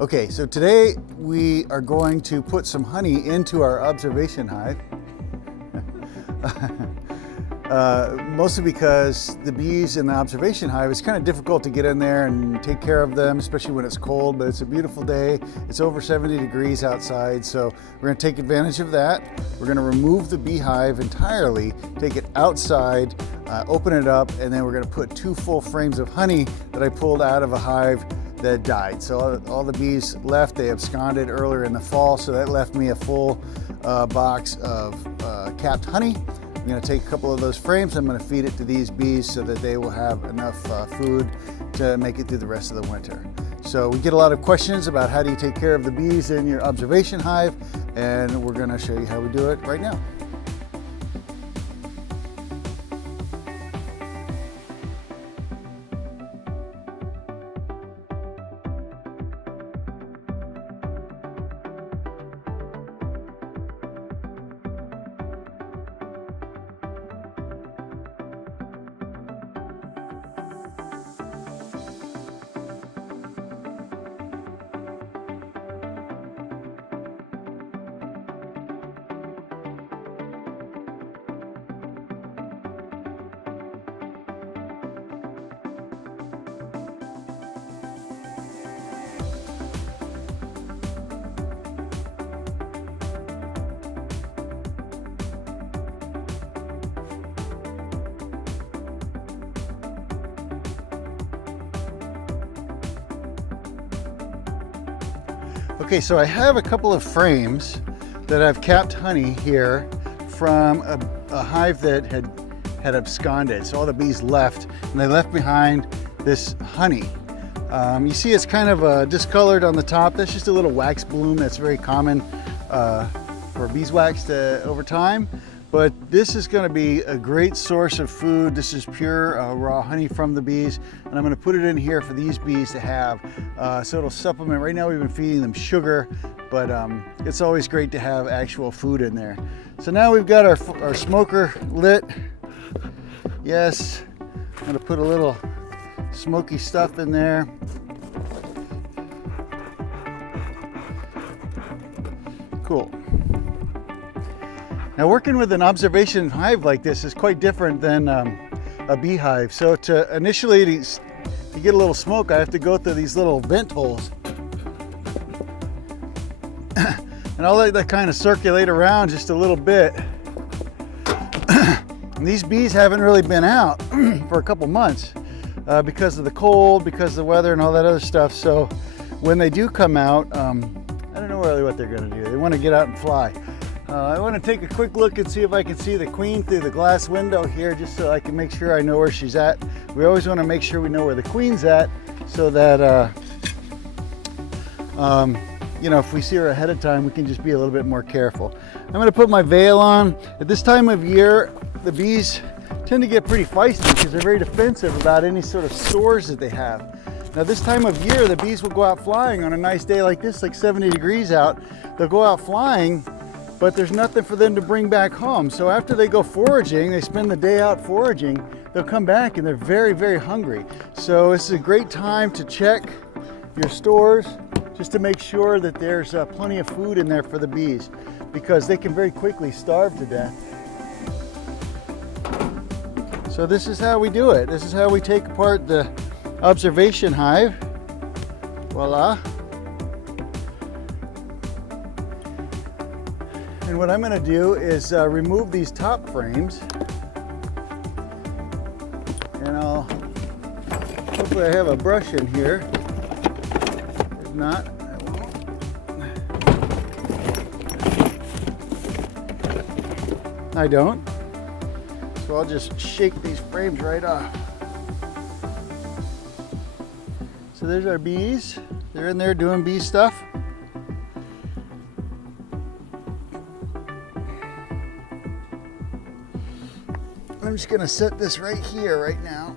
Okay, so today we are going to put some honey into our observation hive. Mostly because the bees in the observation hive, it's kind of difficult to get in there and take care of them, especially when it's cold, but it's a beautiful day. It's over 70 degrees outside, so we're going to take advantage of that. We're going to remove the beehive entirely, take it outside, open it up, and then we're going to put 2 full frames of honey that I pulled out of a hive that died. So all the bees left. They absconded earlier in the fall, so that left me a full box of capped honey. I'm going to take a couple of those frames. I'm going to feed it to these bees so that they will have enough food to make it through the rest of the winter. So we get a lot of questions about how do you take care of the bees in your observation hive, and we're going to show you how we do it right now. Okay, so I have a couple of frames that I've capped honey here from a hive that had absconded. So all the bees left, and they left behind this honey. You see it's kind of discolored on the top. That's just a little wax bloom that's very common for beeswax over time. But this is going to be a great source of food. This is pure raw honey from the bees, and I'm going to put it in here for these bees to have. So it'll supplement. Right now we've been feeding them sugar, but it's always great to have actual food in there. So now we've got our smoker lit. Yes, I'm going to put a little smoky stuff in there. Cool. Now, working with an observation hive like this is quite different than a beehive. So to initially to get a little smoke, I have to go through these little vent holes. And I'll let that kind of circulate around just a little bit. And these bees haven't really been out for a couple months because of the cold, because of the weather and all that other stuff. So when they do come out, I don't know really what they're gonna do. They wanna get out and fly. I want to take a quick look and see if I can see the queen through the glass window here, just so I can make sure I know where she's at. We always want to make sure we know where the queen's at, so that you know, if we see her ahead of time, we can just be a little bit more careful. I'm going to put my veil on. At this time of year, the bees tend to get pretty feisty because they're very defensive about any sort of sores that they have. Now, this time of year, the bees will go out flying on a nice day like this, like 70 degrees out. They'll go out flying, but there's nothing for them to bring back home. So after they go foraging, they spend the day out foraging, they'll come back and they're very, very hungry. So this is a great time to check your stores just to make sure that there's plenty of food in there for the bees, because they can very quickly starve to death. So this is how we do it. This is how we take apart the observation hive. Voila. And what I'm going to do is remove these top frames, and hopefully I have a brush in here. If not, I won't. I don't. So I'll just shake these frames right off. So there's our bees. They're in there doing bee stuff. I'm just going to set this right here right now.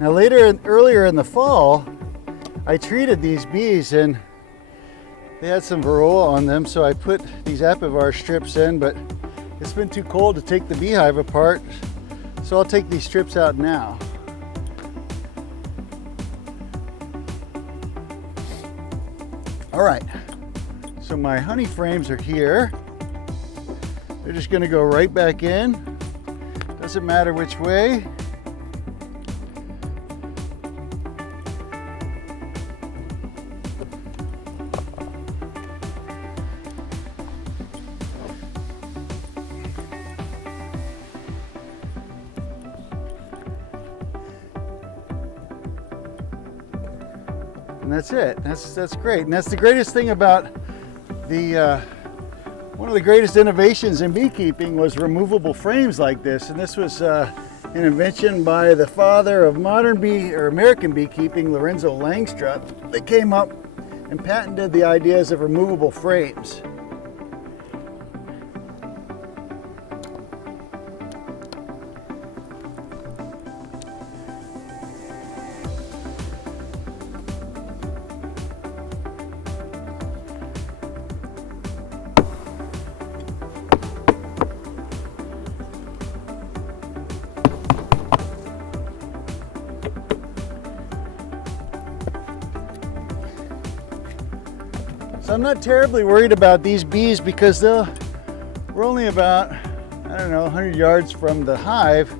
Now earlier in the fall, I treated these bees and they had some varroa on them, so I put these apivar strips in, but it's been too cold to take the beehive apart, so I'll take these strips out now. All right, so my honey frames are here. They're just gonna go right back in. Doesn't matter which way. And that's it. That's great. And that's the greatest thing about the one of the greatest innovations in beekeeping was removable frames like this. And this was an invention by the father of modern American beekeeping, Lorenzo Langstroth, that came up and patented the ideas of removable frames. So I'm not terribly worried about these bees because we're only about, I don't know, 100 yards from the hive,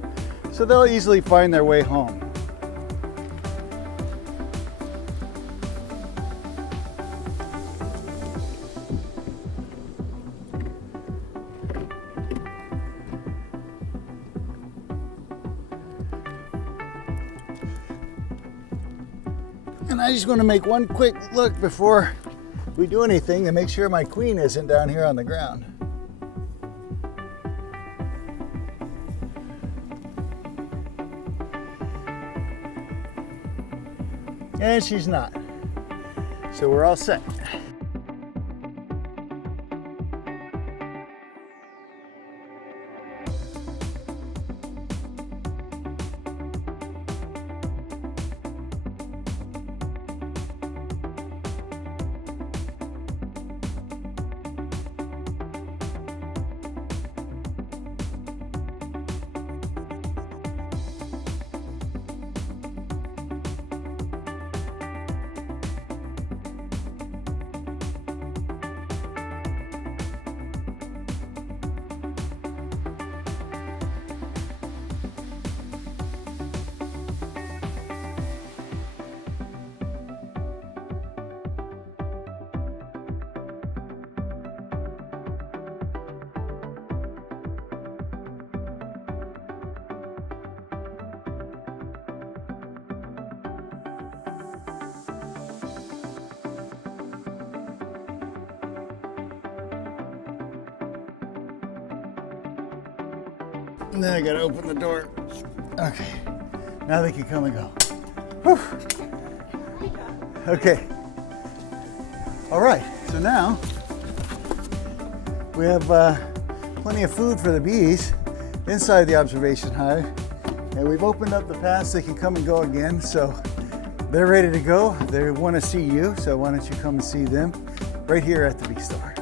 so they'll easily find their way home. And I just want to make one quick look before we do anything to make sure my queen isn't down here on the ground. And she's not. So we're all set. And then I gotta open the door. Okay, now they can come and go. Whew. Okay. All right, so now we have plenty of food for the bees inside the observation hive. And we've opened up the paths, they can come and go again. So they're ready to go. They wanna see you, so why don't you come and see them right here at the Bee Store.